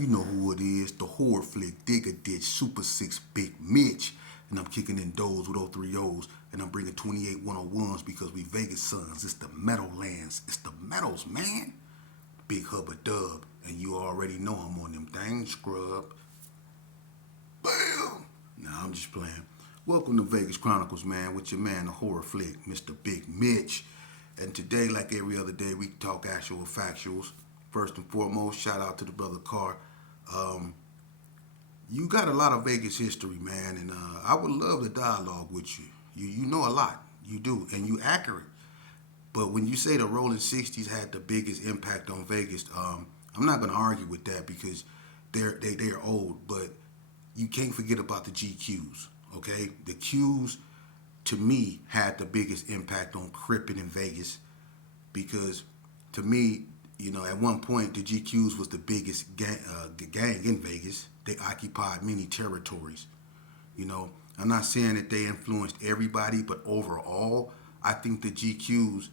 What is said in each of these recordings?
You know who it is, the horror flick, Digger Ditch, Super 6, Big Mitch. And I'm kicking in doors with 03 O's. And I'm bringing 28 101s because we Vegas sons. It's the Meadowlands. It's the Meadows, man. Big Hubba Dub. And you already know I'm on them things, scrub. Bam! Nah, I'm just playing. Welcome to Vegas Chronicles, man, with your man, the horror flick, Mr. Big Mitch. And today, like every other day, we talk actual factuals. First and foremost, shout out to the brother Carr. You got a lot of Vegas history, man, and I would love to dialogue with you. You know a lot, you do, and you accurate. But when you say the Rolling 60s had the biggest impact on Vegas, I'm not going to argue with that because they're old. But you can't forget about the GQs, okay? The Qs, to me, had the biggest impact on cripping in Vegas because, to me, you know, at one point the GQs was the biggest gang in Vegas. They occupied many territories. You know, I'm not saying that they influenced everybody, but overall, I think the GQs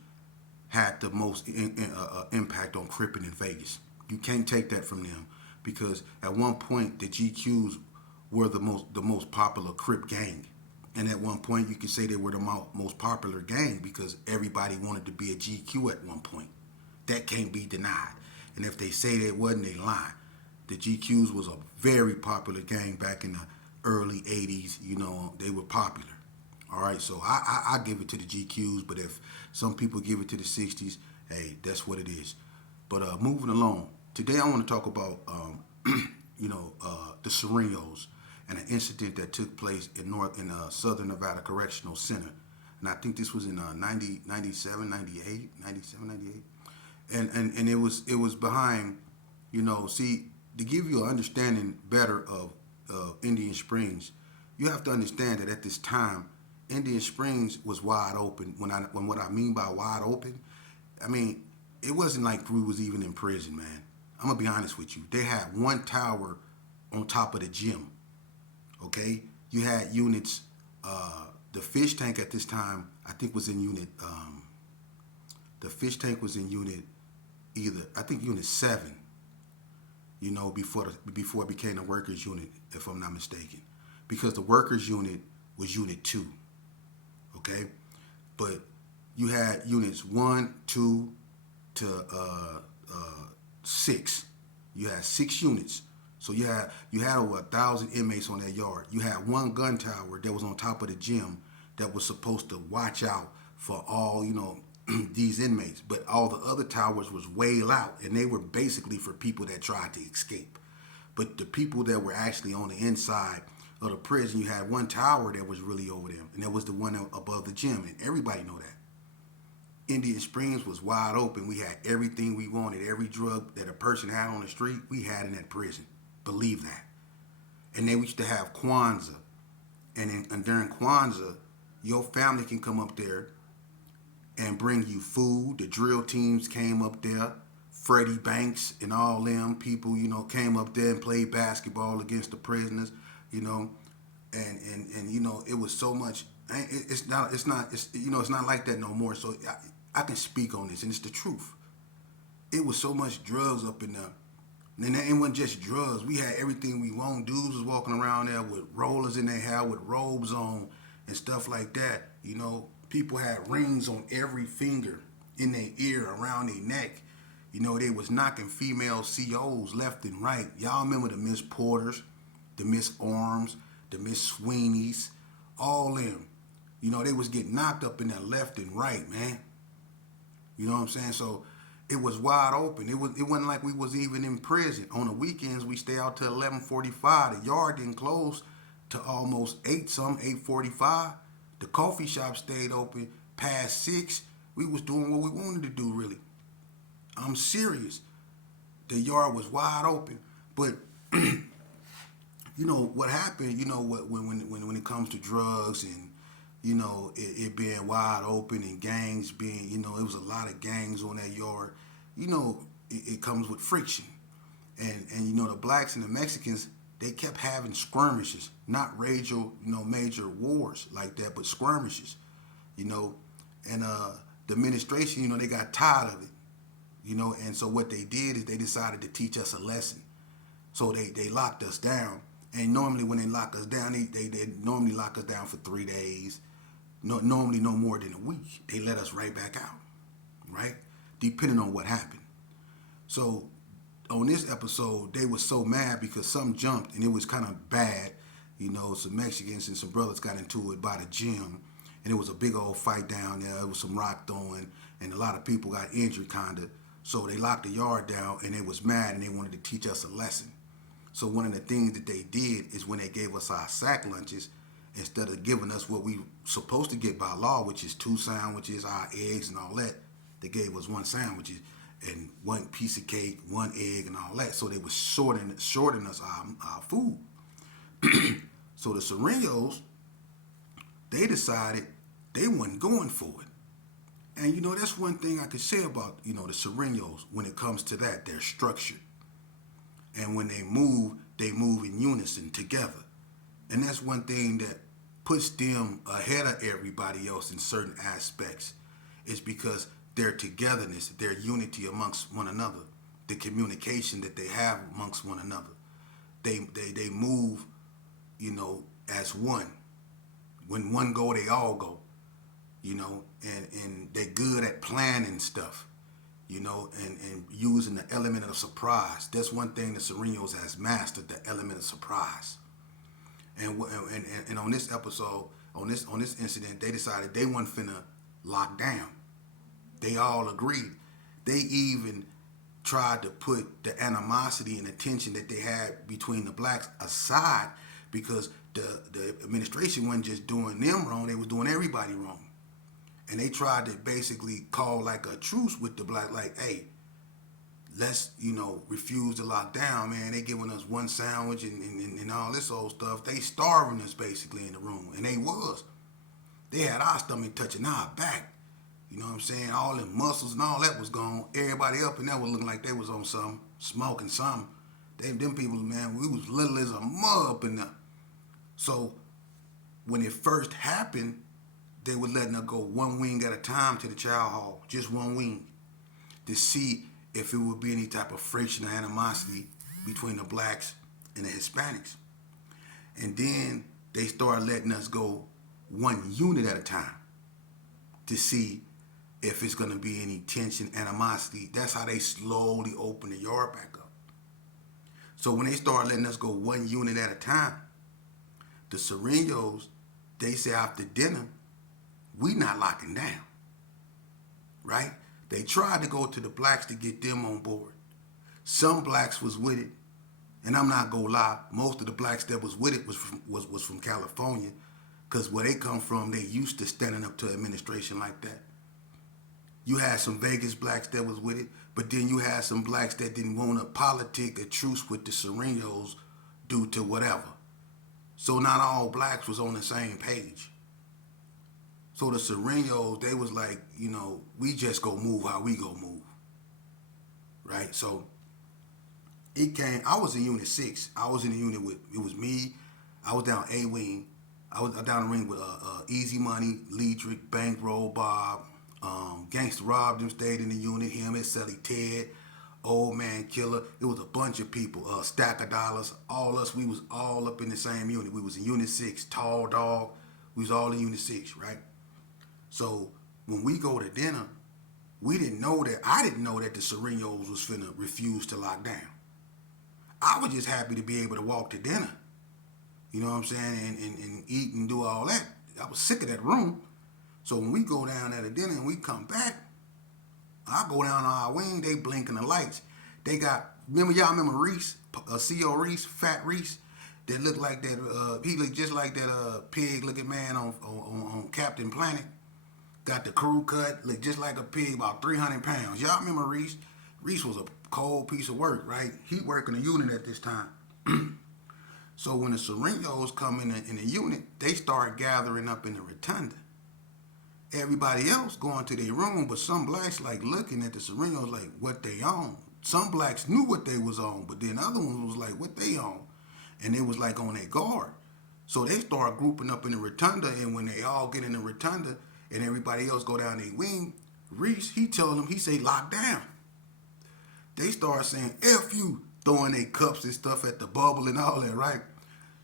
had the most impact on cripping in Vegas. You can't take that from them because at one point the GQs were the most popular Crip gang, and at one point you could say they were the most popular gang because everybody wanted to be a GQ at one point. That can't be denied. And if they say they wasn't, they lie. The GQs was a very popular gang back in the early 80s. You know, they were popular. All right, so I give it to the GQs, but if some people give it to the 60s, hey, that's what it is. But moving along, today I want to talk about, the Serenos and an incident that took place in Southern Nevada Correctional Center. And I think this was in 97, 98. And it was behind, see, to give you an understanding better of Indian Springs, you have to understand that at this time, Indian Springs was wide open. When what I mean by wide open, I mean it wasn't like we was even in prison, man. I'm gonna be honest with you. They had one tower on top of the gym. Okay, you had units. The fish tank at this time, I think, was in unit. The fish tank was in unit unit 7. You know, before it became the workers unit, if I'm not mistaken, because the workers unit was unit 2. Okay, but you had units 1, 2 to 6. You had 6 units. So you had over 1,000 inmates on that yard. You had one gun tower that was on top of the gym that was supposed to watch out for all, these inmates. But all the other towers was way out, and they were basically for people that tried to escape. But the people that were actually on the inside of the prison, you had one tower that was really over them, and that was the one above the gym, and everybody know that. Indian Springs was wide open. We had everything we wanted. Every drug that a person had on the street, we had in that prison. Believe that. And then we used to have Kwanzaa. And during Kwanzaa, your family can come up there and bring you food. The drill teams came up there. Freddie Banks and all them people, came up there and played basketball against the prisoners, and it was so much. It's not like that no more. So I can speak on this, and it's the truth. It was so much drugs up in there. And it wasn't just drugs. We had everything we want. Dudes was walking around there with rollers in their hair, with robes on, and stuff like that. People had rings on every finger, in their ear, around their neck. They was knocking female COs left and right. Y'all remember the Miss Porters, the Miss Arms, the Miss Sweeneys, all them. They was getting knocked up in there left and right, man. You know what I'm saying? So it was wide open. It wasn't like we was even in prison. On the weekends, we stay out till 11:45. The yard didn't close to almost 8:45. The coffee shop stayed open past 6. We was doing what we wanted to do, really. I'm serious. The yard was wide open. But what happened, when it comes to drugs and it being wide open and gangs being, it was a lot of gangs on that yard. It comes with friction. And the blacks and the Mexicans, they kept having skirmishes, not major wars like that, but skirmishes, And the administration, they got tired of it, And so what they did is they decided to teach us a lesson. So they locked us down. And normally when they lock us down, they normally lock us down for 3 days. No, normally no more than a week. They let us right back out, right? Depending on what happened. So on this episode, they were so mad because some jumped and it was kind of bad. You know, some Mexicans and some brothers got into it by the gym, and it was a big old fight down there. It was some rock throwing, and a lot of people got injured, kinda. So they locked the yard down, and they was mad, and they wanted to teach us a lesson. So one of the things that they did is when they gave us our sack lunches, instead of giving us what we supposed to get by law, which is 2 sandwiches, our eggs and all that, they gave us 1 sandwich and 1 piece of cake, 1 egg and all that. So they was shorting us our food. So the Serenos, they decided they wasn't going for it. And you know, that's one thing I could say about, you know, the Serenos when it comes to that. They're structured. And when they move in unison together. And that's one thing that puts them ahead of everybody else in certain aspects. Is because their togetherness, their unity amongst one another, the communication that they have amongst one another. They move, you know, as one. When one go, they all go. You know, and they're good at planning stuff, you know, and using the element of surprise. That's one thing the Serenos has mastered, the element of surprise. And on this episode, on this incident, they decided they weren't finna lock down. They all agreed. They even tried to put the animosity and the tension that they had between the blacks aside, because the administration wasn't just doing them wrong, they was doing everybody wrong. And they tried to basically call like a truce with the black, like, hey, let's, you know, refuse to lock down, man. They giving us 1 sandwich and all this old stuff. They starving us basically in the room. And they was. They had our stomach touching our back. You know what I'm saying? All them muscles and all that was gone. Everybody up in there was looking like they was on something, smoking something. Them people, man, we was little as a mud up in there. So when it first happened, they were letting her go 1 wing at a time to the child hall, just 1 wing, to see if it would be any type of friction or animosity between the blacks and the Hispanics. And then they started letting us go 1 unit at a time to see if it's going to be any tension, animosity. That's how they slowly open the yard back up. So when they started letting us go 1 unit at a time, the Serenos, they say after dinner, we not locking down, right? They tried to go to the blacks to get them on board. Some blacks was with it, and I'm not gonna lie, most of the blacks that was with it was from California, because where they come from, they used to standing up to administration like that. You had some Vegas blacks that was with it, but then you had some blacks that didn't want to politic a truce with the Serenos due to whatever. So not all blacks was on the same page. So the Serenos, they was like, you know, we just go move how we go move, right? So it came, I was in Unit 6. I was in the unit with, it was me, I was down A Wing. I was down the ring with Easy Money, Ledrick, Bankroll, Bob, Gangsta Rob, them stayed in the unit, him and Sally Ted, Old Man Killer. It was a bunch of people, Stack of Dollars, all us, we was all up in the same unit. We was in Unit 6, Tall Dog, we was all in Unit 6, right? So when we go to dinner, we didn't know that, I didn't know that the Serenos was finna refuse to lock down. I was just happy to be able to walk to dinner. You know what I'm saying? And eat and do all that. I was sick of that room. So when we go down at a dinner and we come back, I go down to our wing, they blinking the lights. They got, y'all remember Reese, C.O. Reese, Fat Reese? That looked like that, he looked just like that pig looking man on Captain Planet. Got the crew cut, looked just like a pig, about 300 pounds. Y'all remember Reese? Reese was a cold piece of work, right? He working a unit at this time. So when the Serenos come in the unit, they start gathering up in the rotunda. Everybody else going to their room, but some blacks like looking at the Serenos like what they on. Some blacks knew what they was on, but then other ones was like what they on. And it was like on their guard. So they start grouping up in the rotunda, and when they all get in the rotunda and everybody else go down their wing, Reese, he telling them, he say lock down. They start saying, F you, throwing their cups and stuff at the bubble and all that, right?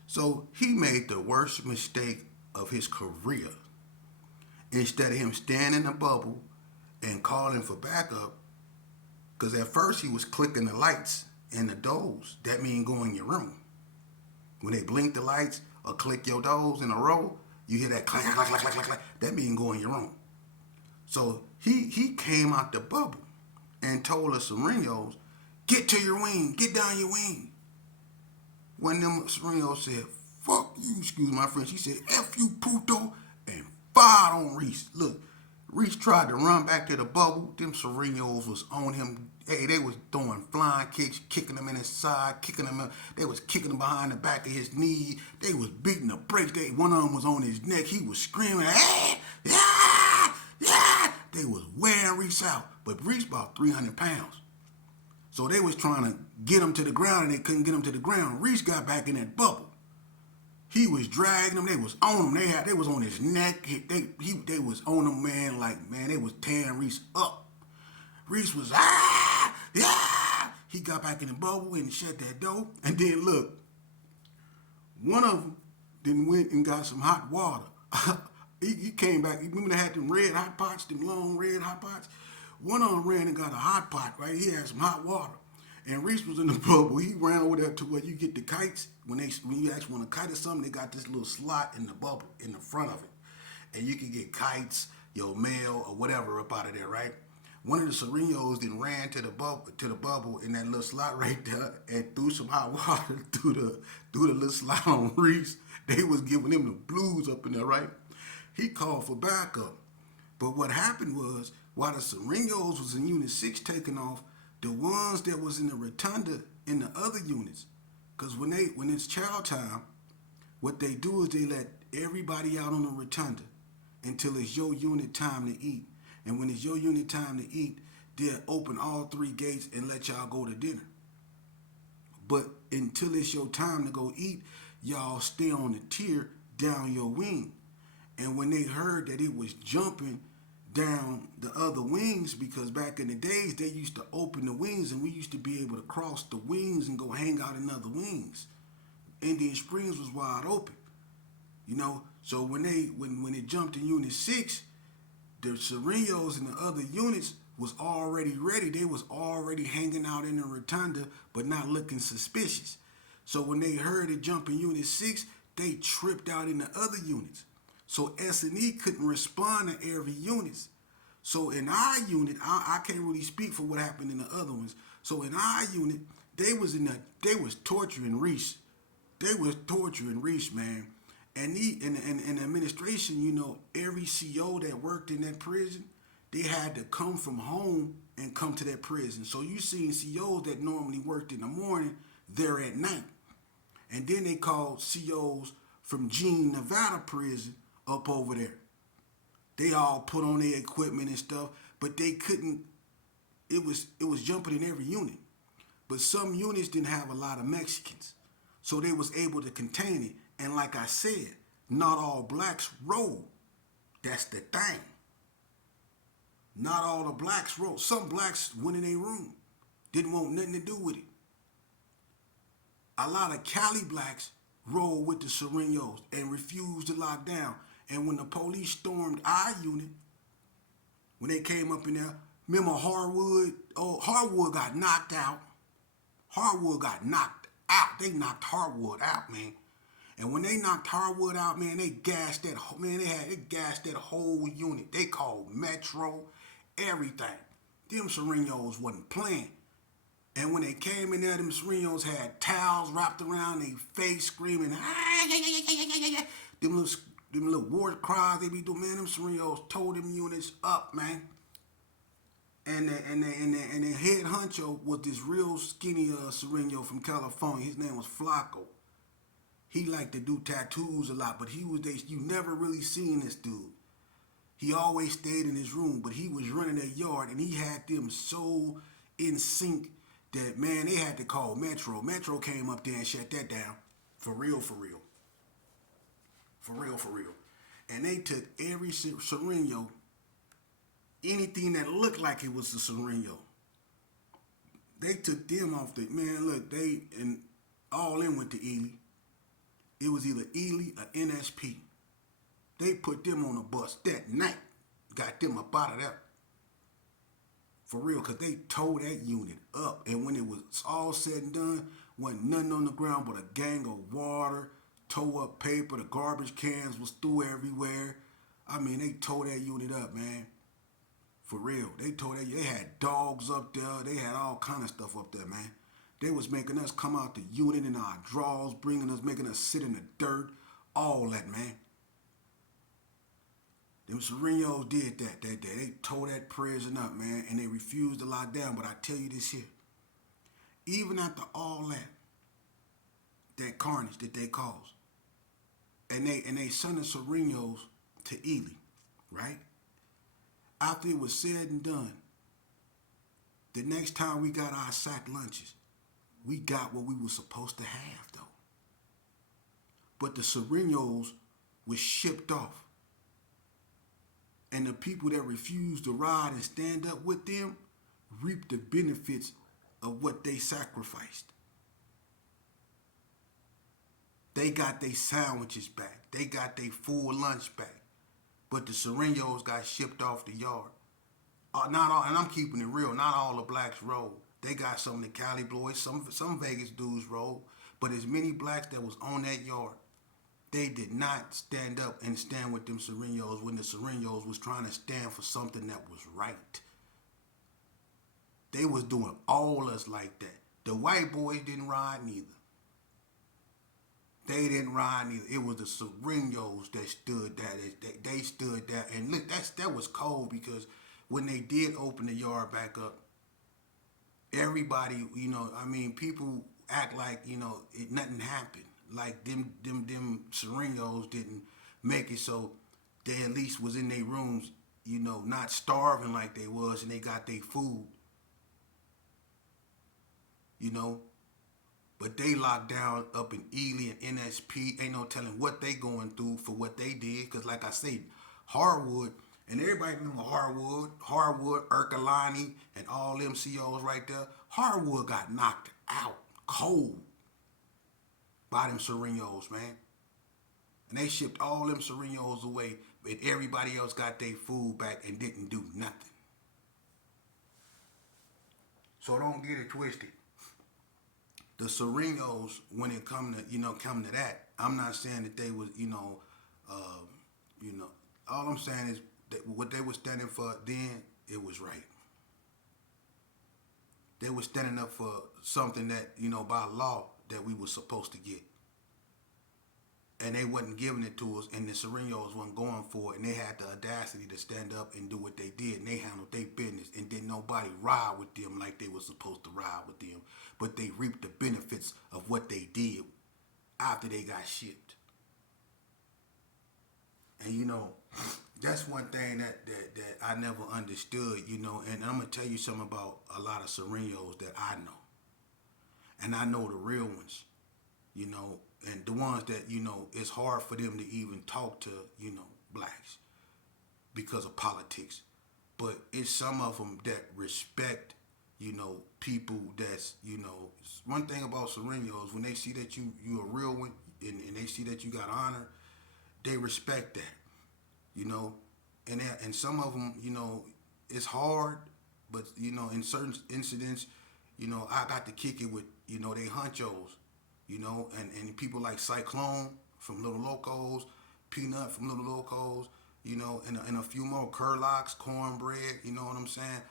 So he made the worst mistake of his career. Instead of him standing in the bubble and calling for backup, because at first he was clicking the lights and the doors. That means go in your room. When they blink the lights or click your doors in a row, you hear that clack, clack, clack, clack, clack, clack. That means go in your room. So he came out the bubble and told us Serenos, get to your wing, get down your wing. When them Serenos said, fuck you, excuse my French, he said, F you, puto, and fired on Reese. Look, Reese tried to run back to the bubble. Them Serenos was on him. Hey, they was throwing flying kicks, kicking him in his side, kicking him up. They was kicking him behind the back of his knee. They was beating the brakes. One of them was on his neck. He was screaming, hey, yeah, yeah. They was wearing Reese out. But Reese about 300 pounds. So they was trying to get him to the ground, and they couldn't get him to the ground. Reese got back in that bubble. He was dragging him. They was on him. They was on his neck. They was on him, man. Like, man, they was tearing Reese up. Reese was, yeah. He got back in the bubble and shut that door. And then look, one of them then went and got some hot water. he came back. Remember they had them red hot pots, them long red hot pots? One of them ran and got a hot pot, right? He had some hot water. And Reese was in the bubble. He ran over there to where you get the kites. When you actually want to kite or something, they got this little slot in the bubble, in the front of it. And you can get kites, your mail, or whatever up out of there, right? One of the Serenos then ran to the bubble in that little slot right there and threw some hot water through the little slot on Reese. They was giving him the blues up in there, right? He called for backup. But what happened was, while the Serenos was in Unit 6 taking off, the ones that was in the rotunda in the other units, because when it's chow time, what they do is they let everybody out on the rotunda until it's your unit time to eat. And when it's your unit time to eat, they'll open all 3 gates and let y'all go to dinner. But until it's your time to go eat, y'all stay on the tier down your wing. And when they heard that it was jumping down the other wings, because back in the days they used to open the wings and we used to be able to cross the wings and go hang out in other wings. Indian Springs was wide open, you know. So when it jumped in Unit 6, the Serenos and the other units was already ready. They was already hanging out in the rotunda, but not looking suspicious. So when they heard it jump in Unit 6, they tripped out in the other units. So S&E couldn't respond to every unit. So in our unit, I can't really speak for what happened in the other ones. So in our unit, they was torturing Reese. They was torturing Reese, man. And the administration, you know, every CO that worked in that prison, they had to come from home and come to that prison. So you seen COs that normally worked in the morning, there at night. And then they called COs from Jean, Nevada prison up over there. They all put on their equipment and stuff, but they couldn't, it was jumping in every unit. But some units didn't have a lot of Mexicans. So they was able to contain it. And like I said, not all blacks rolled. That's the thing. Not all the blacks rolled. Some blacks went in their room. Didn't want nothing to do with it. A lot of Cali blacks rolled with the Serenos and refused to lock down. And when the police stormed our unit, when they came up in there, remember Harwood got knocked out. Harwood got knocked out. They knocked Harwood out, man. And when they knocked Harwood out, man, they gassed that whole unit. They called Metro, everything. Them Serenos wasn't playing. And when they came in there, them Serenos had towels wrapped around their face, screaming, them little war cries they be doing, man. Them Serenos tore them units up, man. And the head honcho was this real skinny Sereno from California. His name was Flacco. He liked to do tattoos a lot, but you never really seen this dude. He always stayed in his room, but he was running that yard, and he had them so in sync that, man, they had to call Metro. Metro came up there and shut that down. For real. And they took every Sereno, anything that looked like it was a Sereno, They took them off the man. Look, they and all in went to Ely. It was either Ely or NSP. They put them on a bus that night. Got them up out of there. For real, because they tore that unit up. And when it was all said and done, wasn't nothing on the ground but a gang of water, tore up paper, the garbage cans was through everywhere. I mean, they tore that unit up, man. For real. They tore that. They had dogs up there. They had all kind of stuff up there, man. They was making us come out the unit in our drawers, making us sit in the dirt. All that, man. Them Serenos did that day. They tore that prison up, man, and they refused to lock down. But I tell you this here, even after all that carnage that they caused, and they sent the Serenos to Ely, right? After it was said and done, the next time we got our sack lunches, we got what we were supposed to have, though. But the Serenos was shipped off. And the people that refused to ride and stand up with them reaped the benefits of what they sacrificed. They got their sandwiches back. They got their full lunch back. But the Serenos got shipped off the yard. Not all, and I'm keeping it real, not all the blacks rolled. They got some of the Cali boys, some Vegas dudes rolled. But as many blacks that was on that yard, they did not stand up and stand with them Serenos when the Serenos was trying to stand for something that was right. They was doing all us like that. The white boys didn't ride neither. They didn't ride neither. It was the Serenos that stood there. They stood there. And look, that was cold because when they did open the yard back up, everybody, I mean, people act like, nothing happened. Like them Serenos didn't make it, so they at least was in their rooms, not starving like they was, and they got their food, But they locked down up in Ely and NSP. Ain't no telling what they going through for what they did, because like I said, Harwood, and everybody remember Harwood, Erkalani, and all them COs right there. Harwood got knocked out cold by them Serenos, man. And they shipped all them Serenos away, and everybody else got their food back and didn't do nothing. So don't get it twisted. The Serenos, when it come to that, I'm not saying that they was, all I'm saying is that what they were standing for then, it was right. They were standing up for something that, by law, that we were supposed to get. And they wasn't giving it to us, and the Serenos wasn't going for it, and they had the audacity to stand up and do what they did, and they handled their business, and didn't nobody ride with them like they were supposed to ride with them. But they reaped the benefits of what they did after they got shipped. And that's one thing that I never understood, and I'm gonna tell you something about a lot of Serenos that I know. And I know the real ones, and the ones that, it's hard for them to even talk to, blacks because of politics. But it's some of them that respect, people that's, one thing about Serenos, when they see that you a real one, and they see that you got honor, they respect that, and some of them, it's hard, but, in certain incidents, I got to kick it with, they hunchos, and people like Cyclone from Little Locos, Peanut from Little Locos, and a few more, Curlocks, Cornbread, you know what I'm saying?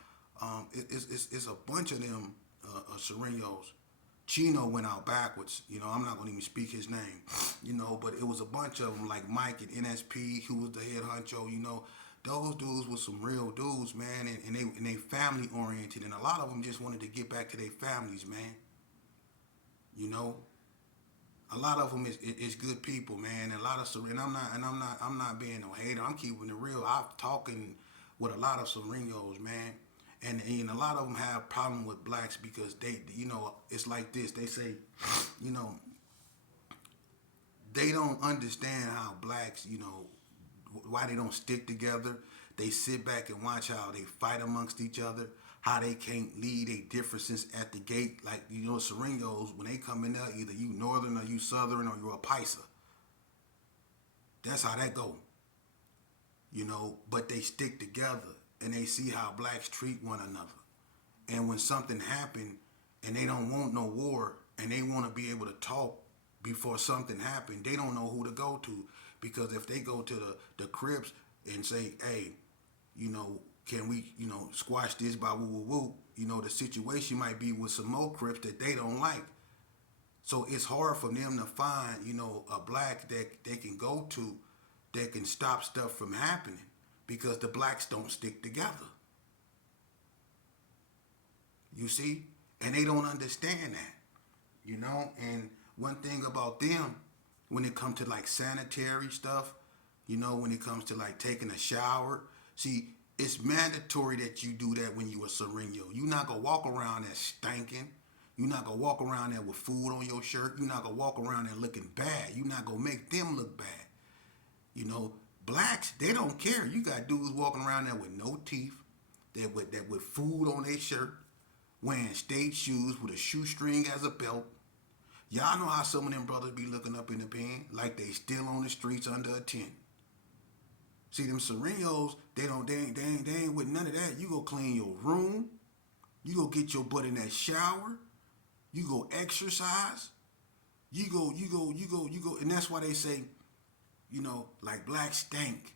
It's a bunch of them Serenos. Chino went out backwards, I'm not going to even speak his name, but it was a bunch of them like Mike at NSP, who was the head honcho, those dudes were some real dudes, man, and they family oriented, and a lot of them just wanted to get back to their families, man. A lot of them is good people, man. And a lot of and I'm not being no hater. I'm keeping it real. I'm talking with a lot of Serenos, man, and a lot of them have problem with blacks because they, it's like this. They say, they don't understand how blacks, why they don't stick together. They sit back and watch how they fight amongst each other, how they can't leave their differences at the gate. Like, Serenos, when they come in there, either you northern or you southern or you're a Paisa. That's how that go. But they stick together and they see how blacks treat one another. And when something happened and they don't want no war and they want to be able to talk before something happened, they don't know who to go to. Because if they go to the Crips and say, hey, can we, squash this by woo woo woo, the situation might be with some more Crips that they don't like. So it's hard for them to find, a black that they can go to that can stop stuff from happening because the blacks don't stick together. You see? And they don't understand that, And one thing about them, when it comes to like sanitary stuff, when it comes to like taking a shower, see, it's mandatory that you do that when you a Sereno. You're not going to walk around there stinking. You're not going to walk around there with food on your shirt. You're not going to walk around there looking bad. You're not going to make them look bad. Blacks, they don't care. You got dudes walking around there with no teeth, that with food on their shirt, wearing state shoes with a shoestring as a belt. Y'all know how some of them brothers be looking up in the pen like they still on the streets under a tent. See, them Serenos, they ain't with none of that. You go clean your room. You go get your butt in that shower. You go exercise. You go, and that's why they say, like blacks stink.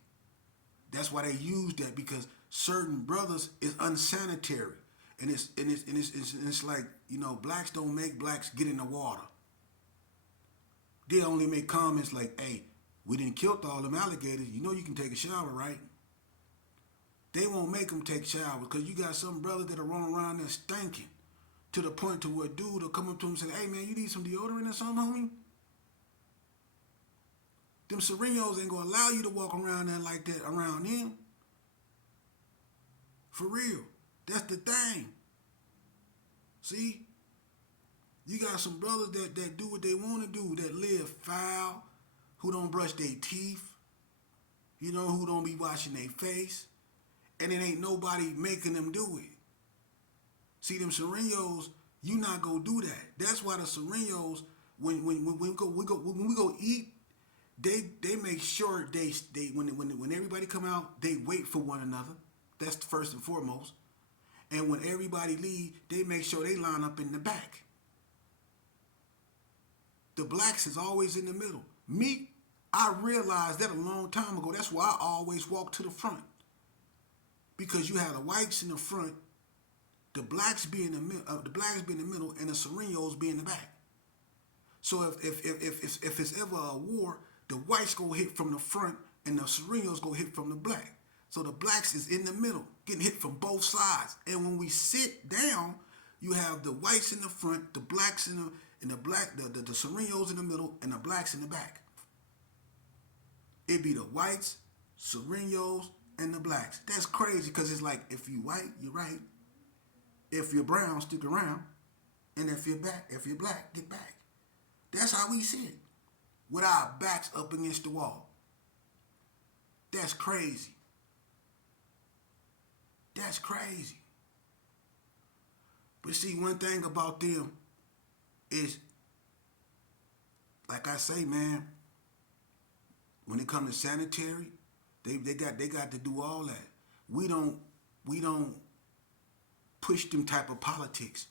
That's why they use that, because certain brothers is unsanitary. And it's like, blacks don't make blacks get in the water. They only make comments like, hey, we didn't kill all them alligators. You can take a shower, right? They won't make them take showers because you got some brothers that are running around there stinking to the point to where a dude will come up to him and say, hey, man, you need some deodorant or something, homie? Them Serenos ain't going to allow you to walk around there like that around them. For real. That's the thing. See? You got some brothers that do what they want to do, that live foul, who don't brush their teeth, who don't be washing their face, and it ain't nobody making them do it. See, them Serenos, you not gonna do that. That's why the Serenos, when we go eat, they make sure they when everybody come out, they wait for one another. That's the first and foremost. And when everybody leave, they make sure they line up in the back. The blacks is always in the middle. Me, I realized that a long time ago. That's why I always walk to the front. Because you have the whites in the front, the blacks be in the middle, and the Serenos be in the back. So if it's ever a war, the whites go hit from the front and the Serenos go hit from the black. So the blacks is in the middle, getting hit from both sides. And when we sit down, you have the whites in the front, the blacks the Serenos in the middle, and the blacks in the back. It be the whites, Serenos, and the blacks. That's crazy, because it's like, if you white, you're right. If you're brown, stick around. And if you're black, get back. That's how we sit, with our backs up against the wall. That's crazy. That's crazy. But see, one thing about them is, like I say, man, when it comes to sanitary, they got to do all that. We don't push them type of politics.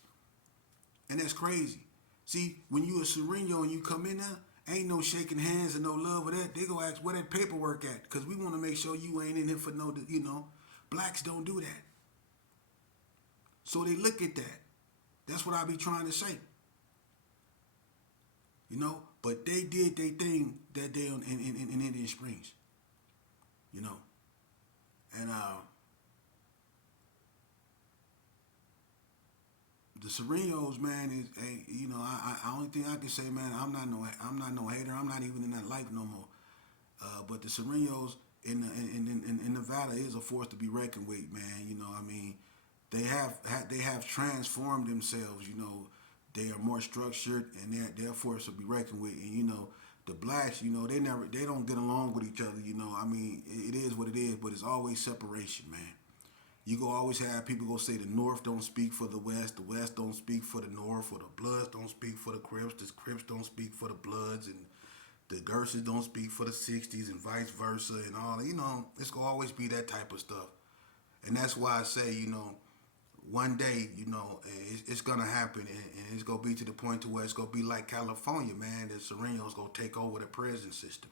And that's crazy. See, when you a Sereno and you come in there, ain't no shaking hands and no love or that. They go ask where that paperwork at, because we want to make sure you ain't in here for no, blacks don't do that. So they look at that. That's what I be trying to say. But they did their thing that day in Indian Springs. And the Serenos, man, is I only thing I can say, man, I'm not no hater. I'm not even in that life no more. But the Serenos in Nevada is a force to be reckoned with, man. They have transformed themselves. They are more structured, and they're a force to be reckoned with. And the blacks, they don't get along with each other. It is what it is, but it's always separation, man. You go always have people go say the North don't speak for the West don't speak for the North, or the Bloods don't speak for the Crips don't speak for the Bloods, and the Gerses don't speak for the 60s, and vice versa, and all. It's gonna always be that type of stuff, and that's why I say, one day, it's gonna happen, and it's gonna be to the point to where it's gonna be like California, man. The Serenos gonna take over the prison system.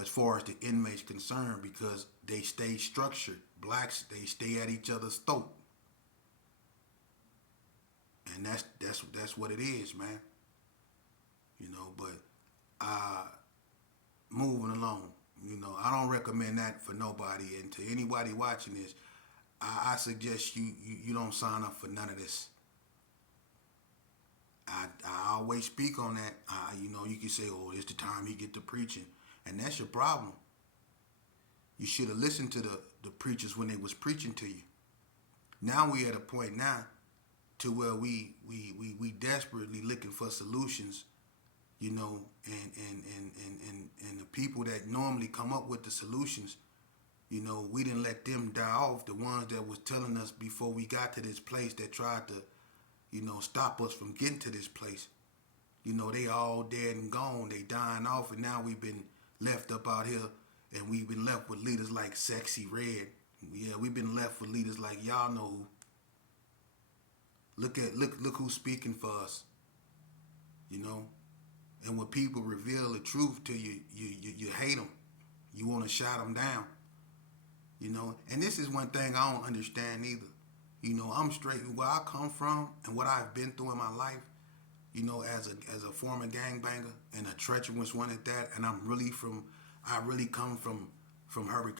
As far as the inmates concerned, because they stay structured. Blacks, they stay at each other's throat, and that's what it is, man. But moving along, I don't recommend that for nobody, and to anybody watching this, I suggest you don't sign up for none of this. I always speak on that. You can say, oh, it's the time you get to preaching, and that's your problem. You should have listened to the preachers when they was preaching to you. Now we at a point now to where we desperately looking for solutions, and the people that normally come up with the solutions, we didn't let them die off. The ones that was telling us before we got to this place, that tried to, stop us from getting to this place. They all dead and gone. They dying off, and now we've been left up out here, and we've been left with leaders like Sexy Red. Yeah, we've been left with leaders like y'all know who. Look who's speaking for us. And when people reveal the truth to you, you hate them. You want to shout them down. And this is one thing I don't understand either. I'm straight where I come from and what I've been through in my life. As a former gangbanger and a treacherous one at that, and I really come from Hurricane.